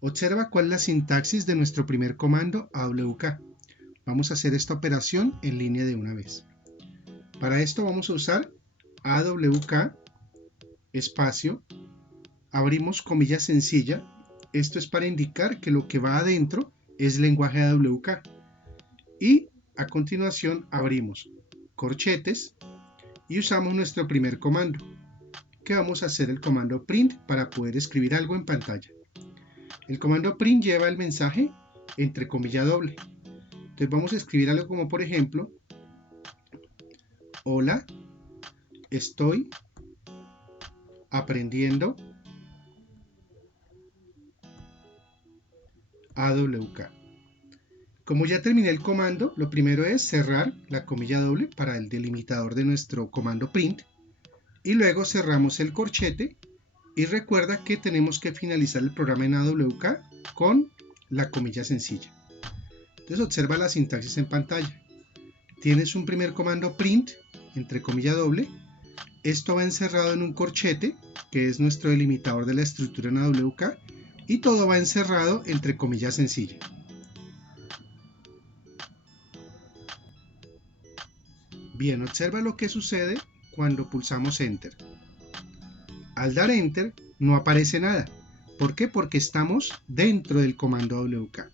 Observa cuál es la sintaxis de nuestro primer comando AWK. Vamos a hacer esta operación en línea de una vez. Para esto vamos a usar AWK espacio, abrimos comilla sencilla. Esto es para indicar que lo que va adentro es lenguaje AWK. Y a continuación abrimos corchetes y usamos nuestro primer comando, que vamos a hacer el comando print para poder escribir algo en pantalla. El comando print lleva el mensaje entre comilla doble. Entonces vamos a escribir algo como, por ejemplo, hola, estoy aprendiendo AWK. Como ya terminé el comando, lo primero es cerrar la comilla doble para el delimitador de nuestro comando print y luego cerramos el corchete y recuerda que tenemos que finalizar el programa en AWK con la comilla sencilla. Entonces observa la sintaxis en pantalla. Tienes un primer comando print entre comilla doble. Esto va encerrado en un corchete, que es nuestro delimitador de la estructura en AWK, y todo va encerrado entre comillas sencilla. Bien, observa lo que sucede cuando pulsamos Enter. Al dar Enter no aparece nada. ¿Por qué? Porque estamos dentro del comando AWK.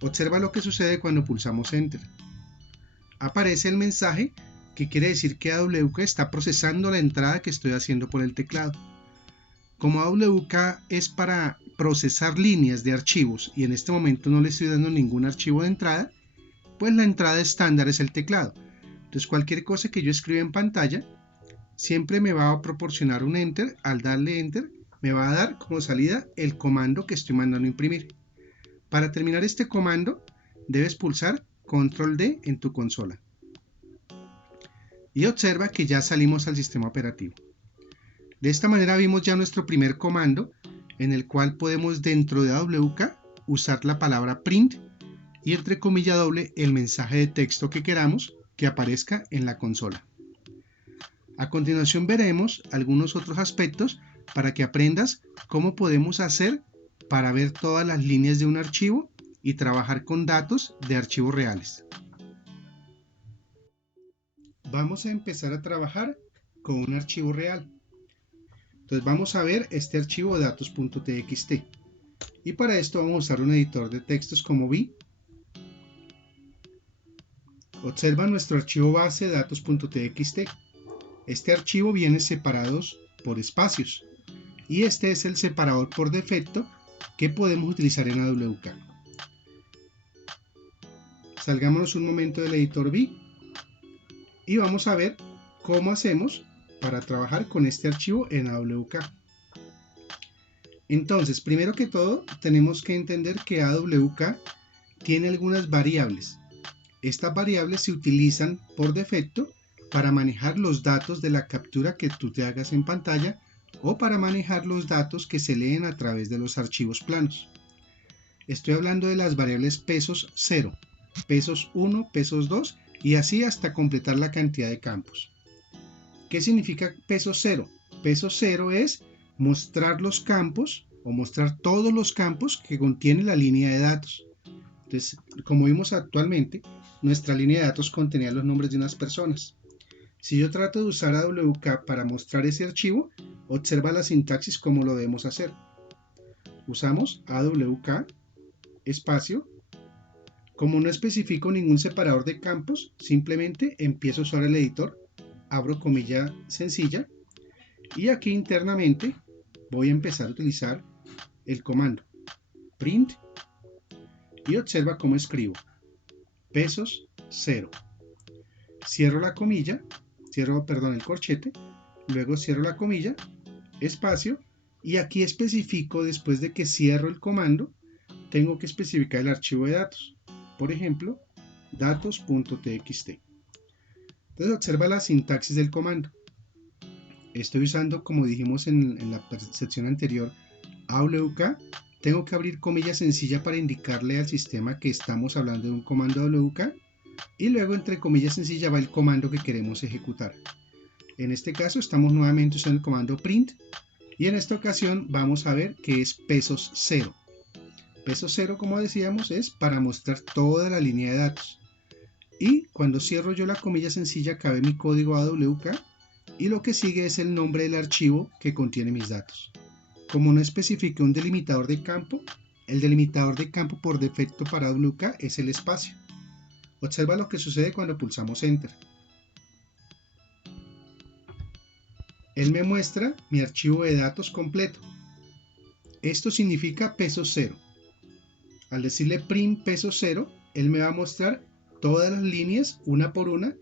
Observa lo que sucede cuando pulsamos Enter. Aparece el mensaje que quiere decir que AWK está procesando la entrada que estoy haciendo por el teclado. Como AWK es para procesar líneas de archivos y en este momento no le estoy dando ningún archivo de entrada, pues la entrada estándar es el teclado. Entonces cualquier cosa que yo escriba en pantalla siempre me va a proporcionar un Enter. Al darle Enter me va a dar como salida el comando que estoy mandando a imprimir. Para terminar este comando debes pulsar Control D en tu consola. Y observa que ya salimos al sistema operativo. De esta manera vimos ya nuestro primer comando en el cual podemos dentro de AWK usar la palabra print y entre comilla doble el mensaje de texto que queramos que aparezca en la consola. A continuación veremos algunos otros aspectos para que aprendas cómo podemos hacer para ver todas las líneas de un archivo y trabajar con datos de archivos reales. Vamos a empezar a trabajar con un archivo real. Entonces vamos a ver este archivo datos.txt y para esto vamos a usar un editor de textos como vi. Observa nuestro archivo base datos.txt. Este archivo viene separado por espacios y este es el separador por defecto que podemos utilizar en AWK. Salgámonos un momento del editor vi y vamos a ver cómo hacemos para trabajar con este archivo en AWK. Entonces, primero que todo, tenemos que entender que AWK tiene algunas variables. Estas variables se utilizan por defecto para manejar los datos de la captura que tú te hagas en pantalla o para manejar los datos que se leen a través de los archivos planos. Estoy hablando de las variables pesos 0, pesos 1, pesos 2 y así hasta completar la cantidad de campos. ¿Qué significa peso 0? Peso 0 es mostrar los campos o mostrar todos los campos que contiene la línea de datos. Entonces, como vimos actualmente, nuestra línea de datos contenía los nombres de unas personas. Si yo trato de usar AWK para mostrar ese archivo, observa la sintaxis como lo debemos hacer. Usamos AWK espacio. Como no especifico ningún separador de campos, simplemente empiezo a usar el editor, abro comilla sencilla y aquí internamente voy a empezar a utilizar el comando print y observa cómo escribo pesos 0. Cierro la comilla, el corchete, luego cierro la comilla, espacio, y aquí especifico después de que cierro el comando, tengo que especificar el archivo de datos, por ejemplo, datos.txt. Entonces observa la sintaxis del comando. Estoy usando, como dijimos en la sección anterior, AWK. Tengo que abrir comilla sencilla para indicarle al sistema que estamos hablando de un comando AWK. y luego entre comillas sencilla va el comando que queremos ejecutar. En este caso estamos nuevamente usando el comando print y en esta ocasión vamos a ver que es pesos 0. Pesos 0, como decíamos, es para mostrar toda la línea de datos. Y cuando cierro yo la comilla sencilla cabe mi código AWK y lo que sigue es el nombre del archivo que contiene mis datos. Como no especifique un delimitador de campo, el delimitador de campo por defecto para AWK es el espacio. Observa lo que sucede cuando pulsamos Enter. Él me muestra mi archivo de datos completo. Esto significa pesos 0. Al decirle print pesos 0, él me va a mostrar todas las líneas, una por una,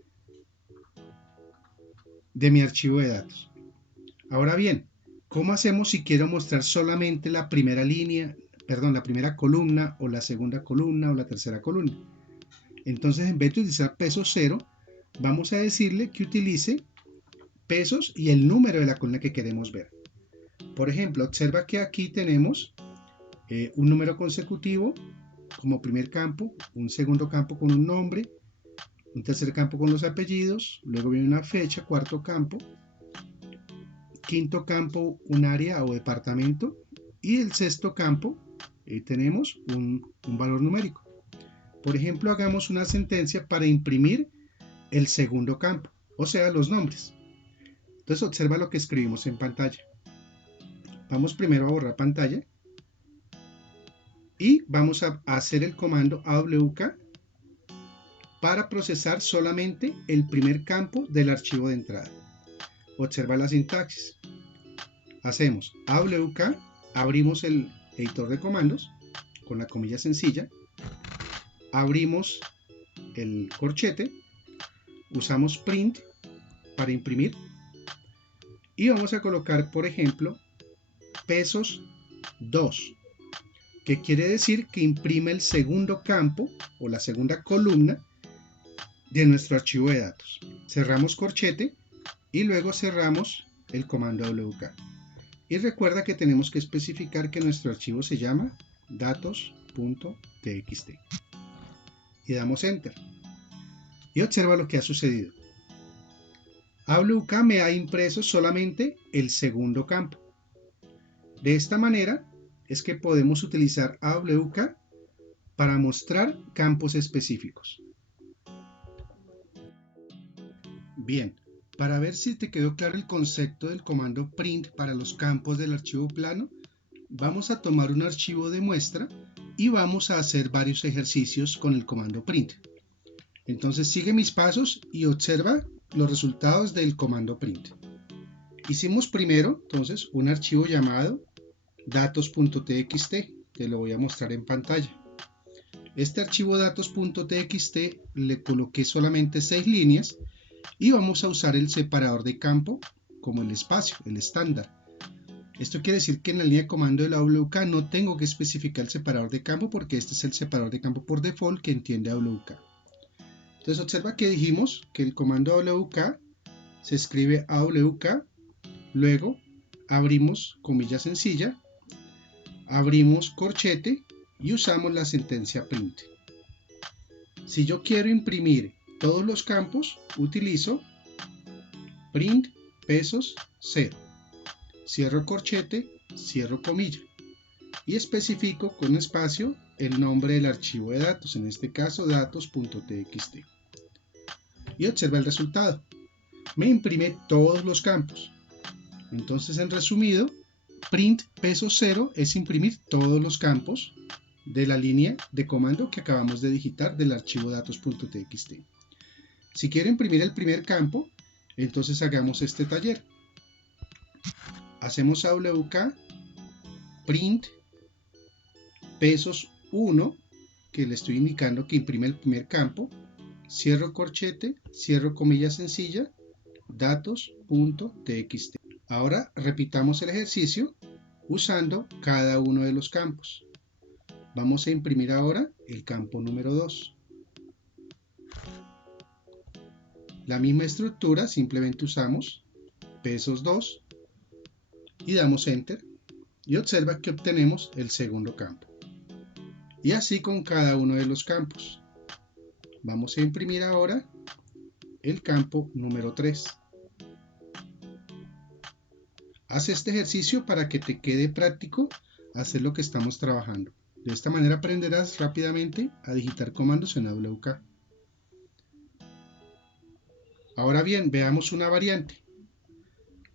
de mi archivo de datos. Ahora bien, ¿cómo hacemos si quiero mostrar solamente la primera línea, la primera columna, o la segunda columna, o la tercera columna? Entonces, en vez de utilizar pesos 0, vamos a decirle que utilice pesos y el número de la columna que queremos ver. Por ejemplo, observa que aquí tenemos un número consecutivo como primer campo, un segundo campo con un nombre, un tercer campo con los apellidos, luego viene una fecha, cuarto campo, quinto campo un área o departamento y el sexto campo tenemos un valor numérico. Por ejemplo, hagamos una sentencia para imprimir el segundo campo, o sea, los nombres. Entonces observa lo que escribimos en pantalla. Vamos primero a borrar pantalla y vamos a hacer el comando AWK para procesar solamente el primer campo del archivo de entrada. Observa la sintaxis. Hacemos AWK, abrimos el editor de comandos con la comilla sencilla, abrimos el corchete, usamos print para imprimir y vamos a colocar, por ejemplo, pesos 2, que quiere decir que imprime el segundo campo o la segunda columna de nuestro archivo de datos. Cerramos corchete y luego cerramos el comando AWK. Y recuerda que tenemos que especificar que nuestro archivo se llama datos.txt. Y damos Enter. Y observa lo que ha sucedido. AWK me ha impreso solamente el segundo campo. De esta manera es que podemos utilizar AWK para mostrar campos específicos. Bien, para ver si te quedó claro el concepto del comando print para los campos del archivo plano, vamos a tomar un archivo de muestra y vamos a hacer varios ejercicios con el comando print. Entonces sigue mis pasos y observa los resultados del comando print. Hicimos primero entonces un archivo llamado datos.txt, te lo voy a mostrar en pantalla. Este archivo datos.txt le coloqué solamente 6 líneas y vamos a usar el separador de campo como el espacio, el estándar. Esto quiere decir que en la línea de comando de la AWK no tengo que especificar el separador de campo porque este es el separador de campo por default que entiende AWK. Entonces observa que dijimos que el comando AWK se escribe AWK, luego abrimos comilla sencilla, abrimos corchete y usamos la sentencia print. Si yo quiero imprimir todos los campos, utilizo print pesos 0. Cierro corchete, cierro comilla y especifico con espacio el nombre del archivo de datos, en este caso datos.txt. Y observa el resultado. Me imprime todos los campos. Entonces, en resumido, print pesos 0 es imprimir todos los campos de la línea de comando que acabamos de digitar del archivo datos.txt. Si quiero imprimir el primer campo, entonces hagamos este taller. Hacemos AWK print pesos 1, que le estoy indicando que imprime el primer campo, cierro corchete, cierro comilla sencilla, datos.txt. Ahora repitamos el ejercicio usando cada uno de los campos. Vamos a imprimir ahora el campo número 2. La misma estructura, simplemente usamos pesos 2 y damos Enter y observa que obtenemos el segundo campo. Y así con cada uno de los campos. Vamos a imprimir ahora el campo número 3. Haz este ejercicio para que te quede práctico hacer lo que estamos trabajando. De esta manera aprenderás rápidamente a digitar comandos en AWK. Ahora bien, veamos una variante.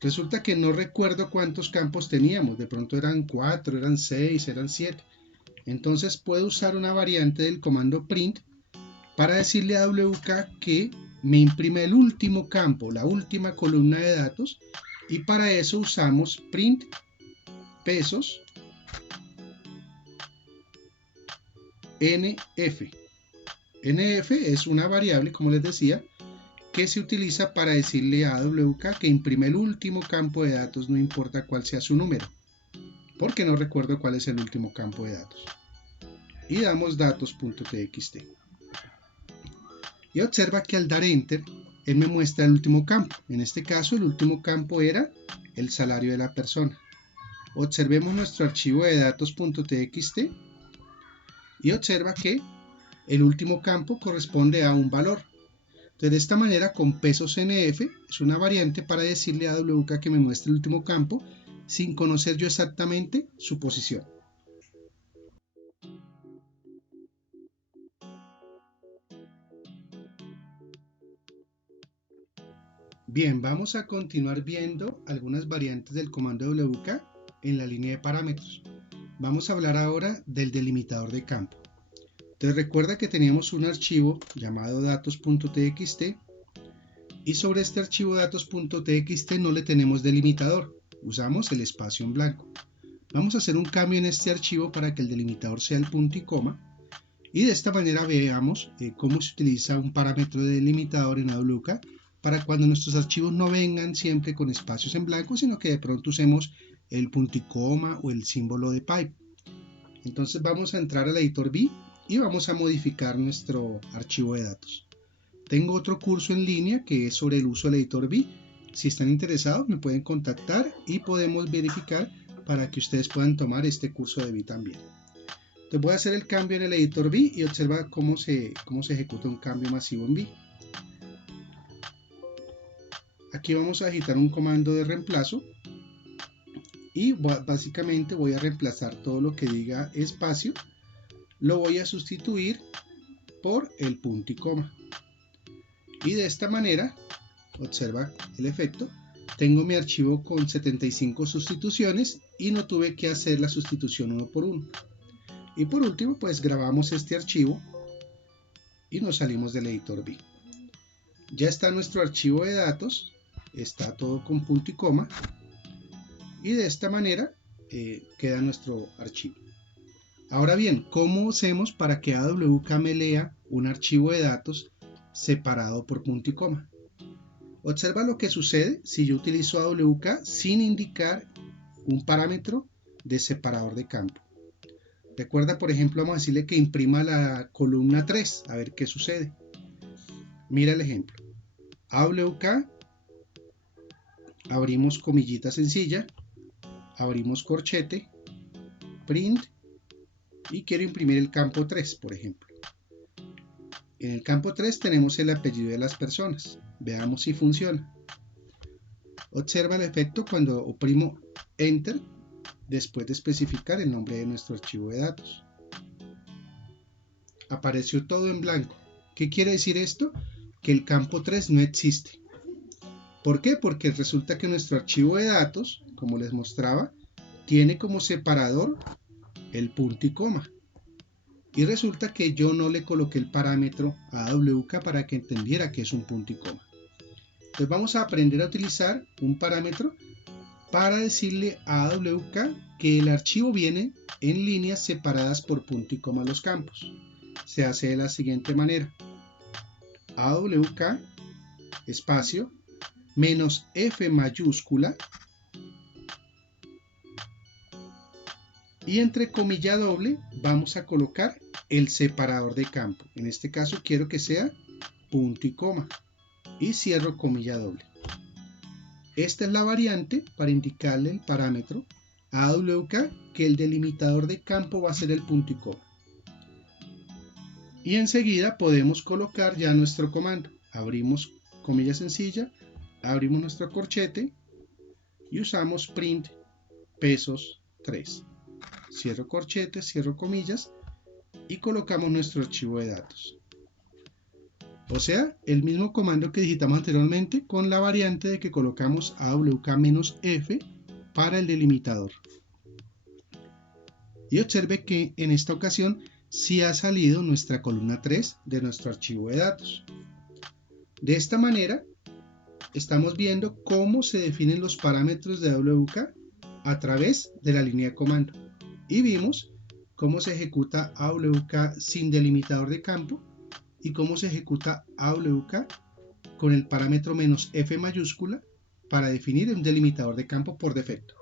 Resulta que no recuerdo cuántos campos teníamos, de pronto eran 4, eran 6, eran 7. Entonces puedo usar una variante del comando print para decirle a AWK que me imprime el último campo, la última columna de datos, y para eso usamos print pesos NF. NF es una variable, como les decía, que se utiliza para decirle a AWK que imprime el último campo de datos, no importa cuál sea su número, porque no recuerdo cuál es el último campo de datos. Y damos datos.txt. Y observa que al dar Enter, él me muestra el último campo. En este caso, el último campo era el salario de la persona. Observemos nuestro archivo de datos.txt y observa que el último campo corresponde a un valor. Entonces, de esta manera, con pesos NF, es una variante para decirle a AWK que me muestre el último campo sin conocer yo exactamente su posición. Bien, vamos a continuar viendo algunas variantes del comando WK en la línea de parámetros. Vamos a hablar ahora del delimitador de campo. Entonces recuerda que teníamos un archivo llamado datos.txt y sobre este archivo datos.txt no le tenemos delimitador, usamos el espacio en blanco. Vamos a hacer un cambio en este archivo para que el delimitador sea el punto y coma, y de esta manera veamos cómo se utiliza un parámetro de delimitador en AWK para cuando nuestros archivos no vengan siempre con espacios en blanco, sino que de pronto usemos el punto y coma o el símbolo de pipe. Entonces vamos a entrar al editor B y vamos a modificar nuestro archivo de datos. Tengo otro curso en línea que es sobre el uso del editor B. Si están interesados me pueden contactar y podemos verificar para que ustedes puedan tomar este curso de B también. Entonces voy a hacer el cambio en el editor B y observa cómo se ejecuta un cambio masivo en B. Aquí vamos a digitar un comando de reemplazo y básicamente voy a reemplazar todo lo que diga espacio, lo voy a sustituir por el punto y coma. Y de esta manera, observa el efecto, tengo mi archivo con 75 sustituciones y no tuve que hacer la sustitución uno por uno. Y por último, pues grabamos este archivo y nos salimos del editor B. Ya está nuestro archivo de datos, está todo con punto y coma, y de esta manera queda nuestro archivo. Ahora bien, ¿cómo hacemos para que AWK me lea un archivo de datos separado por punto y coma? Observa lo que sucede si yo utilizo AWK sin indicar un parámetro de separador de campo. Recuerda, por ejemplo, vamos a decirle que imprima la columna 3, a ver qué sucede. Mira el ejemplo. AWK, abrimos comillita sencilla, abrimos corchete, print, y quiero imprimir el campo 3, por ejemplo. En el campo 3 tenemos el apellido de las personas. Veamos si funciona. Observa el efecto cuando oprimo Enter después de especificar el nombre de nuestro archivo de datos. Apareció todo en blanco. ¿Qué quiere decir esto? Que el campo 3 no existe. ¿Por qué? Porque resulta que nuestro archivo de datos, como les mostraba, tiene como separador el punto y coma. Y resulta que yo no le coloqué el parámetro a AWK para que entendiera que es un punto y coma. Entonces vamos a aprender a utilizar un parámetro para decirle a AWK que el archivo viene en líneas separadas por punto y coma los campos. Se hace de la siguiente manera. AWK espacio menos F mayúscula y entre comilla doble vamos a colocar el separador de campo. En este caso quiero que sea punto y coma y cierro comilla doble. Esta es la variante para indicarle el parámetro a AWK que el delimitador de campo va a ser el punto y coma. Y enseguida podemos colocar ya nuestro comando. Abrimos comilla sencilla, abrimos nuestro corchete y usamos print pesos 3. Cierro corchete, cierro comillas y colocamos nuestro archivo de datos. O sea, el mismo comando que digitamos anteriormente con la variante de que colocamos AWK-F para el delimitador. Y observe que en esta ocasión sí ha salido nuestra columna 3 de nuestro archivo de datos. De esta manera estamos viendo cómo se definen los parámetros de AWK a través de la línea de comando. Y vimos cómo se ejecuta AWK sin delimitador de campo y cómo se ejecuta AWK con el parámetro "-f" mayúscula para definir un delimitador de campo por defecto.